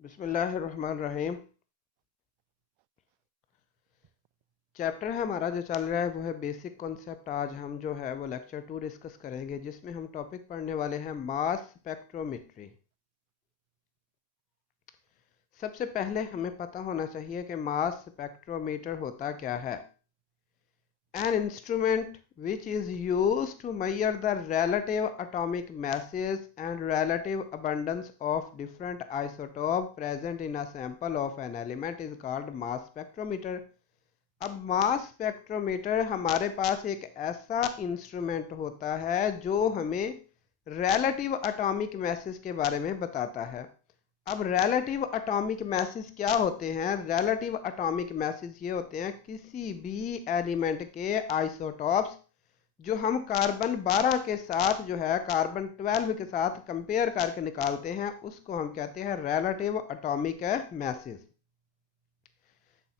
बिस्मिल्लाहिर्रहमानिर्रहीम। चैप्टर है हमारा जो चल रहा है वो है बेसिक कॉन्सेप्ट। आज हम जो है वो लेक्चर 2 डिस्कस करेंगे, जिसमें हम टॉपिक पढ़ने वाले हैं मास स्पेक्ट्रोमेट्री। सबसे पहले हमें पता होना चाहिए कि मास स्पेक्ट्रोमीटर होता क्या है। An instrument which is used to measure the relative atomic masses and relative abundance of different isotopes present in a sample of an element is called mass spectrometer। अब मास स्पेक्ट्रोमीटर हमारे पास एक ऐसा इंस्ट्रूमेंट होता है जो हमें रिलेटिव एटॉमिक मैसेज के बारे में बताता है। अब रिलेटिव एटॉमिक मैसेज क्या होते हैं? रिलेटिव एटॉमिक मैसेज ये होते हैं किसी भी एलिमेंट के आइसोटॉप्स जो हम कार्बन 12 के साथ जो है कार्बन 12 के साथ कंपेयर करके निकालते हैं, उसको हम कहते हैं relative atomic message.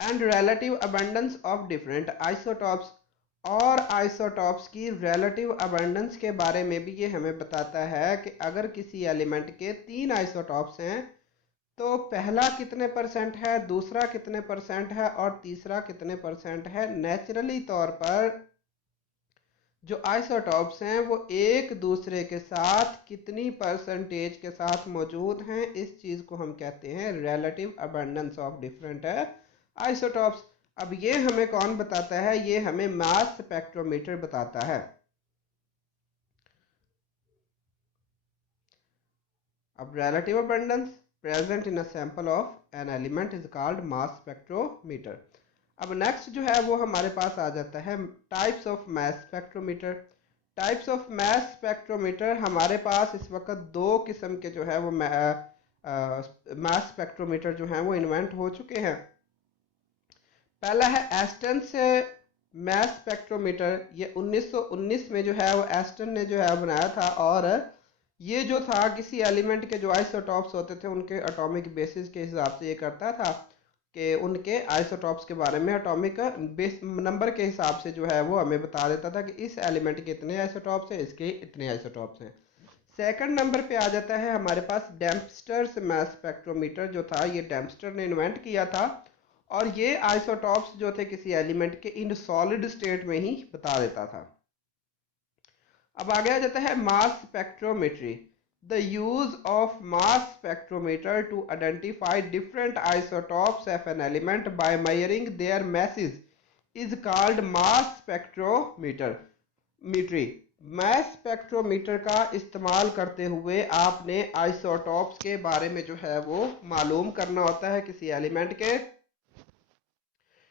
And relative abundance of different isotopes, और आइसोटॉप्स की रिलेटिव अबंडेंस के बारे में भी ये हमें बताता है कि अगर किसी एलिमेंट के 3 आइसोटॉप्स हैं तो पहला कितने परसेंट है, दूसरा कितने परसेंट है और तीसरा कितने परसेंट है। नेचुरली तौर पर जो आइसोटॉप्स हैं वो एक दूसरे के साथ कितनी परसेंटेज के साथ मौजूद हैं, इस चीज़ को हम कहते हैं relative abundance of different isotopes. अब ये हमें कौन बताता है? ये हमें मास स्पेक्ट्रोमीटर बताता है। अब relative abundance present in a sample of an element is called mass spectrometer. अब नेक्स्ट जो है वो हमारे पास आ जाता है types of mass spectrometer. Types of mass spectrometer हमारे पास इस वक्त दो किस्म के जो है वो मास स्पेक्ट्रोमीटर जो हैं वो इन्वेंट हो चुके हैं। पहला है एस्टन से मास स्पेक्ट्रोमीटर। ये 1919 में जो है वो एस्टन ने जो है बनाया था, और ये जो था किसी एलिमेंट के जो आइसोटॉप्स होते थे उनके एटॉमिक बेसिस के हिसाब से ये करता था कि उनके आइसोटॉप्स के बारे में एटॉमिक बेस नंबर के हिसाब से जो है वो हमें बता देता था कि इस एलिमेंट के इतने आइसोटॉप्स हैं, इसके इतने आइसोटॉप्स हैं। सेकंड नंबर पे आ जाता है हमारे पास डेम्पस्टर्स मास स्पेक्ट्रोमीटर। जो था ये डेम्पस्टर ने इन्वेंट किया था, और ये आइसोटॉप्स जो थे किसी एलिमेंट के इन सॉलिड स्टेट में ही बता देता था। अब आगे आ जाता है mass spectrometry. The use of mass spectrometer to identify different isotopes of an element by measuring their masses is called mass spectrometer metry. Mass spectrometer का इस्तेमाल करते हुए आपने आइसोटॉप्स के बारे में जो है वो मालूम करना होता है किसी एलिमेंट के।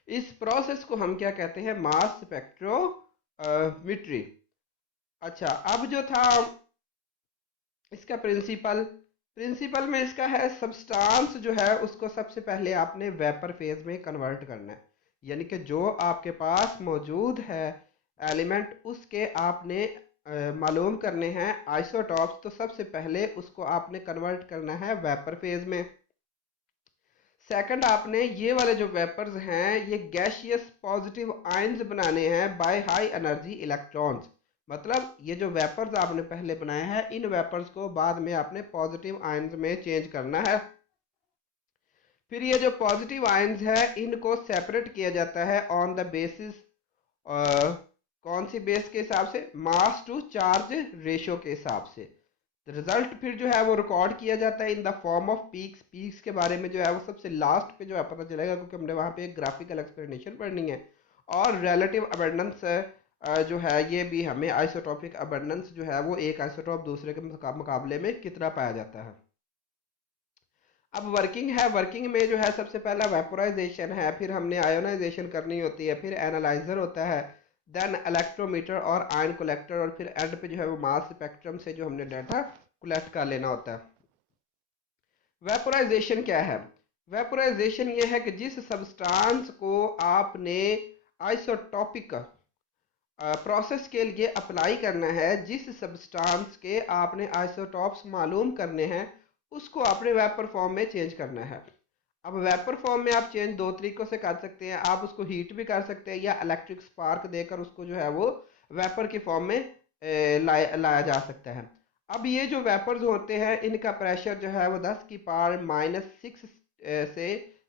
इस प्रोसेस को हम क्या कहते हैं? Mass spectrometry. अच्छा, अब जो था इसका प्रिंसिपल में इसका है सब्सटेंस जो है उसको सबसे पहले आपने वेपर फेज में कन्वर्ट करना है। यानी कि जो आपके पास मौजूद है एलिमेंट उसके आपने मालूम करने हैं आइसोटॉप्स, तो सबसे पहले उसको आपने कन्वर्ट करना है वेपर फेज में। सेकंड, आपने ये वाले जो वेपर्स हैं ये गैशियस पॉजिटिव आयंस बनाने हैं बाय हाई एनर्जी इलेक्ट्रॉन्स। मतलब ये जो वेपर्स आपने पहले बनाए हैं इन वेपर्स को बाद में आपने पॉजिटिव आयंस में चेंज करना है। फिर ये जो पॉजिटिव आयंस है इनको सेपरेट किया जाता है ऑन द बेसिस, कौन सी बेस के हिसाब से? मास टू चार्ज रेशियो के हिसाब से। रिजल्ट फिर जो है वो रिकॉर्ड किया जाता है in the form of peaks. Peaks के बारे में जो है वो सबसे लास्ट पे जो है पता चलेगा, क्योंकि हमने वहाँ पे एक ग्राफिकल एक्सप्लेनेशन पढ़नी है। और रिलेटिव अबंडेंस जो है ये भी हमें आइसोटॉपिक अबंडेंस जो है वो एक आइसोटॉप दूसरे के मुकाबले में कितना पाया जाता है। अब वर्किंग है। वर्किंग में जो है सबसे पहला वेपोराइजेशन है, फिर हमने आयोनाइजेशन करनी होती है, फिर एनालाइजर होता है, देन इलेक्ट्रोमीटर और आयन कलेक्टर, और फिर एंड पे जो है वो मास स्पेक्ट्रम से जो हमने डाटा कलेक्ट कर लेना होता है। वेपोराइजेशन क्या है? वेपोराइजेशन ये है कि जिस सब्सटेंस को आपने आइसोटॉपिक प्रोसेस के लिए अप्लाई करना है, जिस सब्सटेंस के आपने आइसोटॉप्स मालूम करने हैं उसको आपने वेपर फॉर्म में चेंज करना है। अब वेपर फॉर्म में आप चेंज दो तरीकों से कर सकते हैं। आप उसको हीट भी कर सकते हैं या इलेक्ट्रिक स्पार्क देकर उसको जो है वो वेपर की फॉर्म में लाया जा सकता है। अब ये जो वेपर्स होते हैं इनका प्रेशर जो है वो 10 की पावर -6 से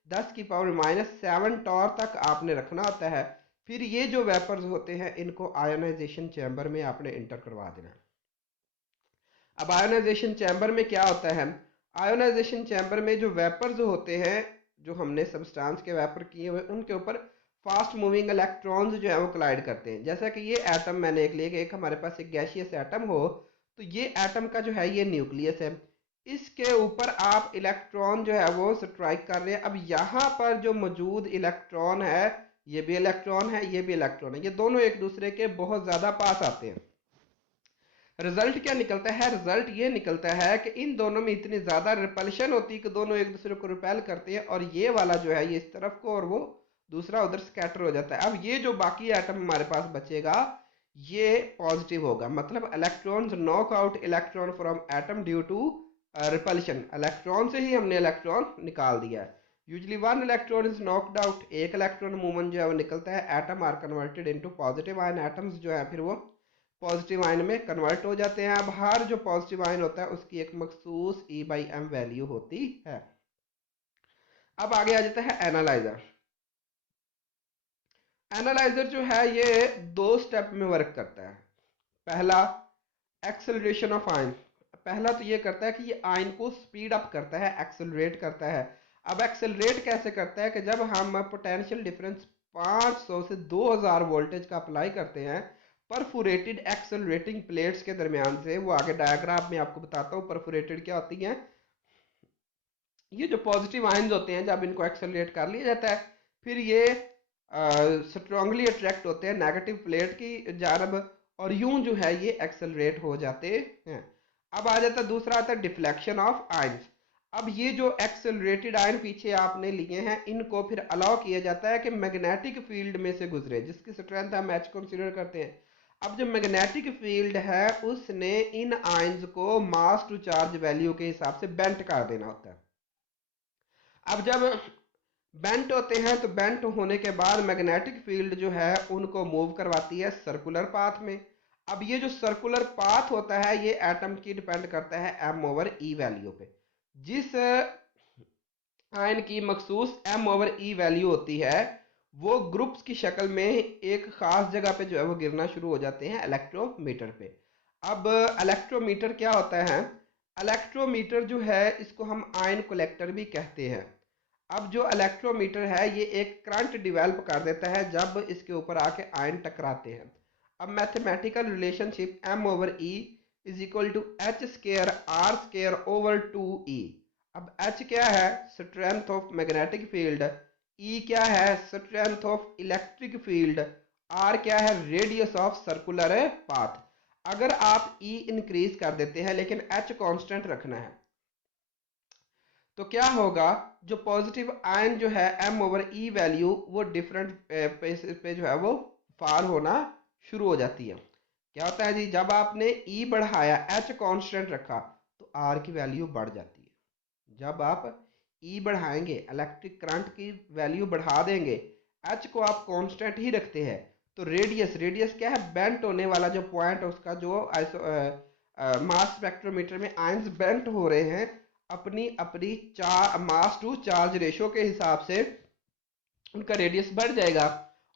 10 की पावर -7 टॉर तक आपने रखना होता है। फिर ये जो वेपर्स होते हैं इनको आयोनाइजेशन चैम्बर में आपने इंटर करवा देना है। अब आयोनाइजेशन चैम्बर में क्या होता है, आयोनाइजेशन चैम्बर में जो वेपर्स होते हैं, जो हमने सब्सटेंस के वेपर किए हुए, उनके ऊपर फास्ट मूविंग इलेक्ट्रॉन्स जो है वो कोलाइड करते हैं। जैसा कि ये एटम मैंने एक लिए, एक हमारे पास एक गैसियस एटम हो, तो ये एटम का जो है ये न्यूक्लियस है, इसके ऊपर आप इलेक्ट्रॉन जो है वो स्ट्राइक कर रहे हैं। अब यहाँ पर जो मौजूद इलेक्ट्रॉन है, ये भी इलेक्ट्रॉन है, ये भी इलेक्ट्रॉन है, ये दोनों एक दूसरे के बहुत ज़्यादा पास आते हैं। रिजल्ट क्या निकलता है, रिजल्ट ये निकलता है कि इन दोनों में इतनी ज्यादा रिपल्शन होती है कि दोनों एक दूसरे को रिपेल करते हैं, और ये वाला जो है ये इस तरफ को और वो दूसरा उधर स्कैटर हो जाता है। अब ये जो बाकी एटम हमारे पास बचेगा ये पॉजिटिव होगा, मतलब electrons knock out electron from atom due to repulsion. Electron से ही हमने इलेक्ट्रॉन निकाल दिया है। Usually one electron is knocked out, एक इलेक्ट्रॉन मूवमेंट जो है वो निकलता है। Atom are converted into positive ion, atoms जो है फिर वो पॉजिटिव आयन में कन्वर्ट हो जाते हैं। अब हर जो पॉजिटिव आयन होता है उसकी एक मखसूस E/m वैल्यू होती है। अब आगे आ जाता है एनालाइजर। एनालाइजर जो है ये 2 स्टेप में वर्क करता है। पहला, एक्सेलरेशन ऑफ आयन। पहला तो ये करता है कि ये आयन को स्पीड अप करता है, एक्सेलरेट करता है। अब एक्सेलरेट कैसे करता है कि जब हम पोटेंशियल डिफरेंस 500 से 2000 वोल्टेज का अप्लाई करते हैं परफोरेटेड एक्सेलरेटिंग प्लेट्स के दरमियान से, वो आगे डायग्राम में आपको बताता हूँ परफोरेटेड क्या होती हैं। ये जो पॉजिटिव आयन्स होते हैं जब इनको एक्सेलरेट कर लिया जाता है फिर ये स्ट्रांगली अट्रैक्ट होते हैं नेगेटिव प्लेट की जानब, और यूं जो है ये एक्सेलरेट हो जाते हैं। अब आ जाता है दूसरा, आता है डिफ्लेक्शन ऑफ आयन्स। अब ये जो एक्सेलरेटेड आयन पीछे आपने लिए हैं इनको फिर अलाउ किया जाता है कि मैग्नेटिक फील्ड में से गुजरे, जिसकी स्ट्रेंथ हम एच कंसीडर करते हैं। अब जो मैग्नेटिक फील्ड है उसने इन आयन्स को मास टू चार्ज वैल्यू के हिसाब से बेंट कर देना होता है। अब जब बेंट होते हैं तो बेंट होने के बाद मैग्नेटिक फील्ड जो है उनको मूव करवाती है सर्कुलर पाथ में। अब ये जो सर्कुलर पाथ होता है ये एटम की डिपेंड करता है m/e वैल्यू पे। जिस आयन की मखसूस m/e वैल्यू होती है वो ग्रुप्स की शक्ल में एक खास जगह पे जो है वो गिरना शुरू हो जाते हैं इलेक्ट्रोमीटर पे। अब इलेक्ट्रोमीटर क्या होता है, इलेक्ट्रोमीटर जो है इसको हम आयन कलेक्टर भी कहते हैं। अब जो इलेक्ट्रोमीटर है ये एक करंट डिवेल्प कर देता है जब इसके ऊपर आके आयन टकराते हैं। अब mathematical relationship m/e is equal to H square R square over 2e। अब h क्या है, strength of magnetic field, e क्या है, strength of electric field, r क्या है, रेडियस ऑफ सर्कुलर पाथ। अगर आप e इंक्रीज कर देते हैं लेकिन h कांस्टेंट रखना है तो क्या होगा, जो पॉजिटिव आयन जो है m/e वैल्यू वो डिफरेंट पे जो है वो फार होना शुरू हो जाती है। क्या होता है जी, जब आपने e बढ़ाया h कांस्टेंट रखा तो r की वैल्यू बढ़ जाती है। जब आप e बढ़ाएंगे इलेक्ट्रिक करंट की वैल्यू बढ़ा देंगे, h को आप कांस्टेंट ही रखते हैं, तो रेडियस, रेडियस क्या है, बेंट होने वाला जो पॉइंट उसका जो मास स्पेक्ट्रोमीटर में आयंस बेंट हो रहे हैं अपनी अपनी मास टू चार्ज रेशो के हिसाब से उनका रेडियस बढ़ जाएगा,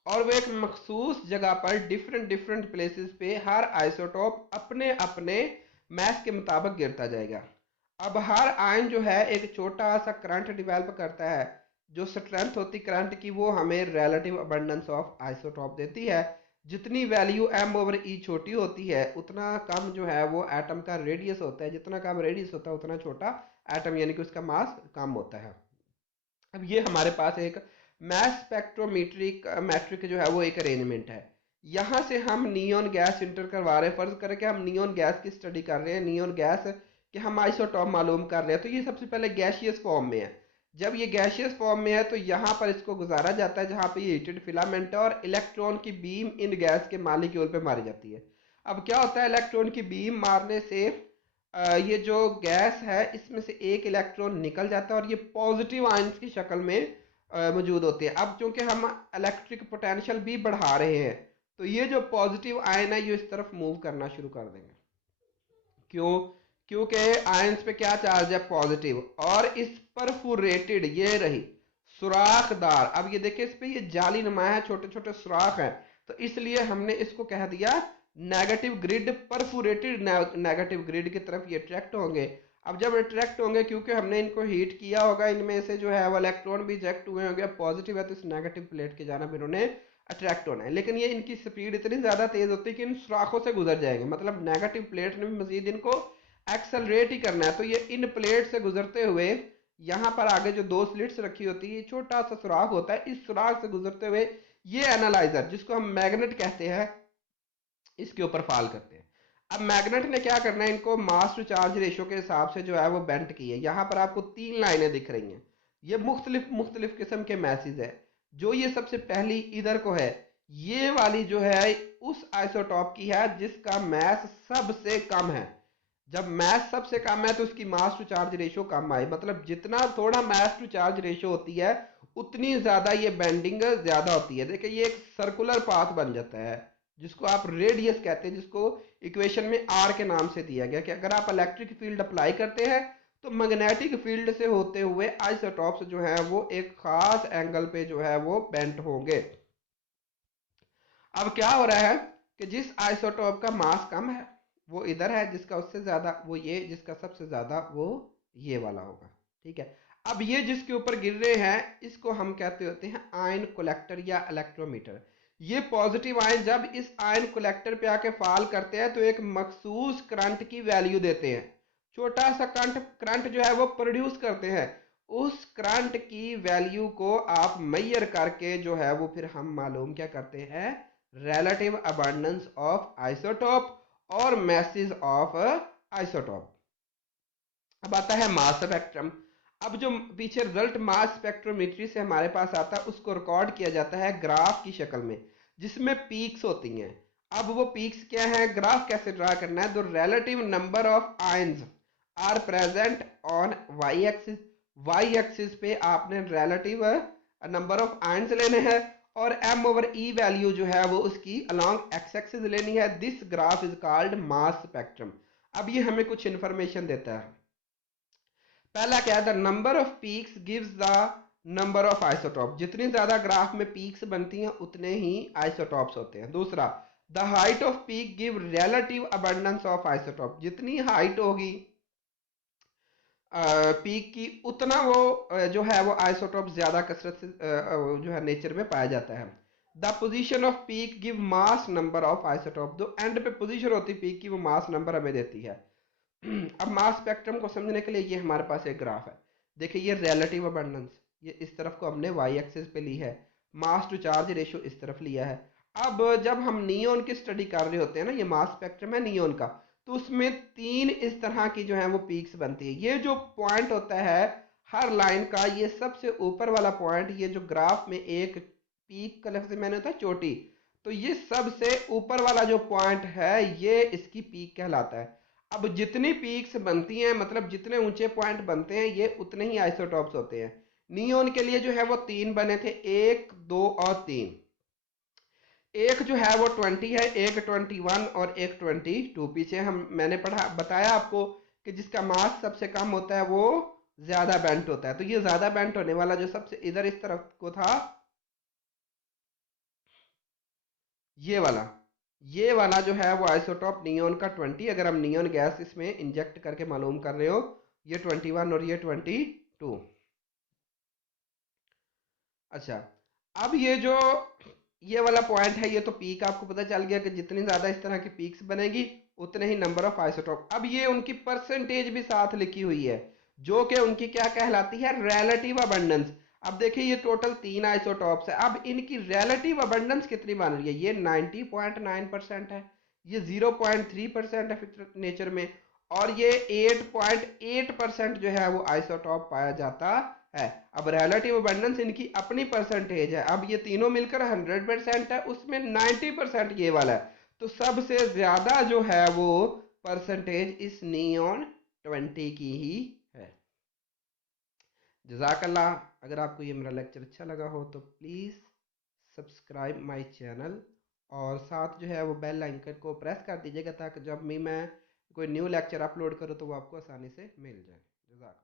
और वो एक मखसूस जगह पर डिफरेंट डिफरेंट प्लेसेस पे हर आइसोटोप अपने अपने मैस के मुताबिक गिरता जाएगा। अब हर आयन जो है एक छोटा सा करंट डिवेल्प करता है, जो स्ट्रेंथ होती करंट की वो हमें रिलेटिव अबंडेंस ऑफ आइसोटोप देती है। जितनी वैल्यू m/e छोटी होती है उतना कम जो है वो एटम का रेडियस होता है, जितना कम रेडियस होता है उतना छोटा एटम यानी कि उसका मास कम होता है। अब ये हमारे पास एक मैस स्पेक्ट्रोमेट्रिक मैट्रिक जो है वो एक अरेंजमेंट है। यहाँ से हम नियोन गैस इंटर करवा रहे हैं, फर्ज करें कि हम नियोन गैस की स्टडी कर रहे हैं, नियोन गैस के हम आइसोटॉप मालूम कर रहे हैं, तो ये सबसे पहले गैशियस फॉर्म में है। जब ये गैशियस फॉर्म में है तो यहाँ पर इसको गुजारा जाता है जहाँ पे ये हीटेड फिलामेंट है, और इलेक्ट्रॉन की बीम इन गैस के मालिक्यूल पे मारी जाती है। अब क्या होता है, इलेक्ट्रॉन की बीम मारने से ये जो गैस है इसमें से एक इलेक्ट्रॉन निकल जाता है और ये पॉजिटिव आयंस की शक्ल में मौजूद होते हैं। अब चूंकि हम इलेक्ट्रिक पोटेंशियल भी बढ़ा रहे हैं तो ये जो पॉजिटिव आयन है ये इस तरफ मूव करना शुरू कर देंगे, क्यों? क्योंकि आयंस पे क्या चार्ज है? पॉजिटिव। और इस परफोरेटेड, ये रही सुराखदार, अब ये देखिए इस पे ये जाली नुमा है, छोटे छोटे सुराख हैं, तो इसलिए हमने इसको कह दिया negative grid. Perforated negative grid की तरफ ये अट्रैक्ट होंगे। अब जब अट्रैक्ट होंगे, क्योंकि हमने इनको हीट किया होगा, इनमें से जो है वो इलेक्ट्रॉन भी इजेक्ट हुए होंगे, पॉजिटिव है तो इस नेगेटिव प्लेट की जानब इन्होंने अट्रैक्ट होना है। लेकिन ये इनकी स्पीड इतनी ज्यादा तेज होती है कि इन सुराखों से गुजर जाएंगे, मतलब नेगेटिव प्लेट ने भी मजीद इनको एक्सेलरेट ही करना है। तो ये इन प्लेट से गुजरते हुए यहाँ पर आगे जो दो स्लिट्स रखी होती है, छोटा सा सुराख होता है, इस सुराख से गुजरते हुए ये एनालाइजर, जिसको हम मैग्नेट कहते हैं, इसके ऊपर फॉल करते हैं। अब मैग्नेट ने क्या करना है, इनको मास टू चार्ज रेशो के हिसाब से जो है वो बेंट की है। यहाँ पर आपको 3 लाइनें दिख रही हैं, ये मुख्तलिफ मुख्तलिफ किस्म के मैसेज है। जो ये सबसे पहली इधर को है, ये वाली जो है उस आइसोटॉप की है जिसका मैस सबसे कम है। जब मैस सबसे कम है तो उसकी मास टू चार्ज रेशो कम आए, मतलब जितना थोड़ा मास टू चार्ज रेशो होती है उतनी ज्यादा ये बेंडिंग ज्यादा होती है। देखिए ये एक सर्कुलर पाथ बन जाता है, जिसको आप रेडियस कहते हैं, जिसको इक्वेशन में आर के नाम से दिया गया कि अगर आप इलेक्ट्रिक फील्ड अप्लाई करते हैं तो मैग्नेटिक फील्ड से होते हुए आइसोटॉप्स जो है वो एक खास एंगल पे जो है वो बेंट होंगे। अब क्या हो रहा है कि जिस आइसोटॉप का मास कम है वो इधर है, जिसका उससे ज्यादा वो ये, जिसका सबसे ज्यादा वो ये वाला होगा। ठीक है, अब ये जिसके ऊपर गिर रहे हैं इसको हम कहते होते हैं आयन कलेक्टर या इलेक्ट्रोमीटर। ये पॉजिटिव आयन जब इस आयन कलेक्टर पे आके फॉल करते हैं तो एक मखसूस करंट की वैल्यू देते हैं। छोटा सा करंट करंट जो है वो प्रोड्यूस करते हैं। उस करंट की वैल्यू को आप मेजर करके जो है वो फिर हम मालूम क्या करते हैं, relative abundance of isotope और masses of isotope। अब आता है मास स्पेक्ट्रम। अब जो पीछे रिजल्ट मास स्पेक्ट्रोमेट्री से हमारे पास आता है उसको रिकॉर्ड किया जाता है ग्राफ की शक्ल में, जिसमें पीक्स होती हैं। अब वो पीक्स क्या है, ग्राफ कैसे ड्रा करना है, the relative number of ions are present on Y axis. Y axis पे आपने रिलेटिव नंबर ऑफ आयंस लेने हैं और m ओवर e वैल्यू जो है वो उसकी अलॉन्ग एक्स एक्सिस लेनी है। This graph is called mass spectrum. अब ये हमें कुछ इंफॉर्मेशन देता है। पहला क्या है, the number of peaks gives the number of isotope. जितनी ज्यादा ग्राफ में पीक्स बनती हैं उतने ही आइसोटॉप्स होते हैं। दूसरा, the height off peak give relative abundance of isotope. जितनी हाइट होगी पीक की उतना वो जो है वो आइसोटॉप ज्यादा कसरत से जो है नेचर में पाया जाता है। The position off peak give mass number of isotope. जो एंड पे पोजीशन होती है पीक की वो मास नंबर हमें देती है। अब मास स्पेक्ट्रम को समझने के लिए ये हमारे पास एक ग्राफ है। देखिए ये रिलेटिव अबंडेंस, ये इस तरफ को हमने वाई एक्सिस पे ली है, मास टू चार्ज रेशियो इस तरफ लिया है। अब जब हम नियोन की स्टडी कर रहे होते हैं ना, ये मास स्पेक्ट्रम है नियोन का, तो उसमें 3 इस तरह की जो है वो पीक्स बनती है। ये जो पॉइंट होता है हर लाइन का, ये सबसे ऊपर वाला पॉइंट, ये जो ग्राफ में एक पीक का लफ्ज मैंने होता है चोटी, तो ये सबसे ऊपर वाला जो पॉइंट है ये इसकी पीक कहलाता है। अब जितनी पीक्स बनती हैं, मतलब जितने ऊंचे पॉइंट बनते हैं, ये उतने ही आइसोटॉप्स होते हैं। नियोन के लिए जो है वो 3 बने थे, 1 2 और 3। एक जो है वो 20 है, एक 21 और एक 22। पीछे हम मैंने पढ़ा बताया आपको कि जिसका मास सबसे कम होता है वो ज्यादा बेंट होता है। तो ये ज्यादा बेंट होने वाला जो सबसे इधर इस तरफ को था, ये वाला जो है वो आइसोटॉप नियोन का 20। अगर हम नियोन गैस इसमें इंजेक्ट करके मालूम कर रहे हो, ये 21 और ये 22। अच्छा, अब ये वाला पॉइंट है, ये तो पीक आपको पता चल गया कि जितनी ज्यादा इस तरह की पीक्स बनेगी उतने ही नंबर ऑफ आइसोटॉप। अब ये उनकी परसेंटेज भी साथ लिखी हुई है, जो कि उनकी क्या कहलाती है, रिलेटिव अबंडेंस। अब देखिए ये टोटल 3 आइसोटॉप्स है, अब इनकी रिलेटिव अबंडेंस कितनी बन रही है, ये 90.9% है, ये 0.3% है नेचर में, और ये 8.8% जो है वो आइसोटॉप पाया जाता है। अब रिलेटिव अबंडेंस इनकी अपनी परसेंटेज है। अब ये तीनों मिलकर 100% है, उसमें 90% ये वाला है। तो सबसे ज्यादा जो है वो परसेंटेज इस नियॉन 20 की ही है। जज़ाकल्लाह। अगर आपको ये मेरा लेक्चर अच्छा लगा हो तो प्लीज़ सब्सक्राइब माय चैनल और साथ जो है वो बेल आइकन को प्रेस कर दीजिएगा, ताकि जब भी मैं कोई न्यू लेक्चर अपलोड करो तो वो आपको आसानी से मिल जाए। जज़ाक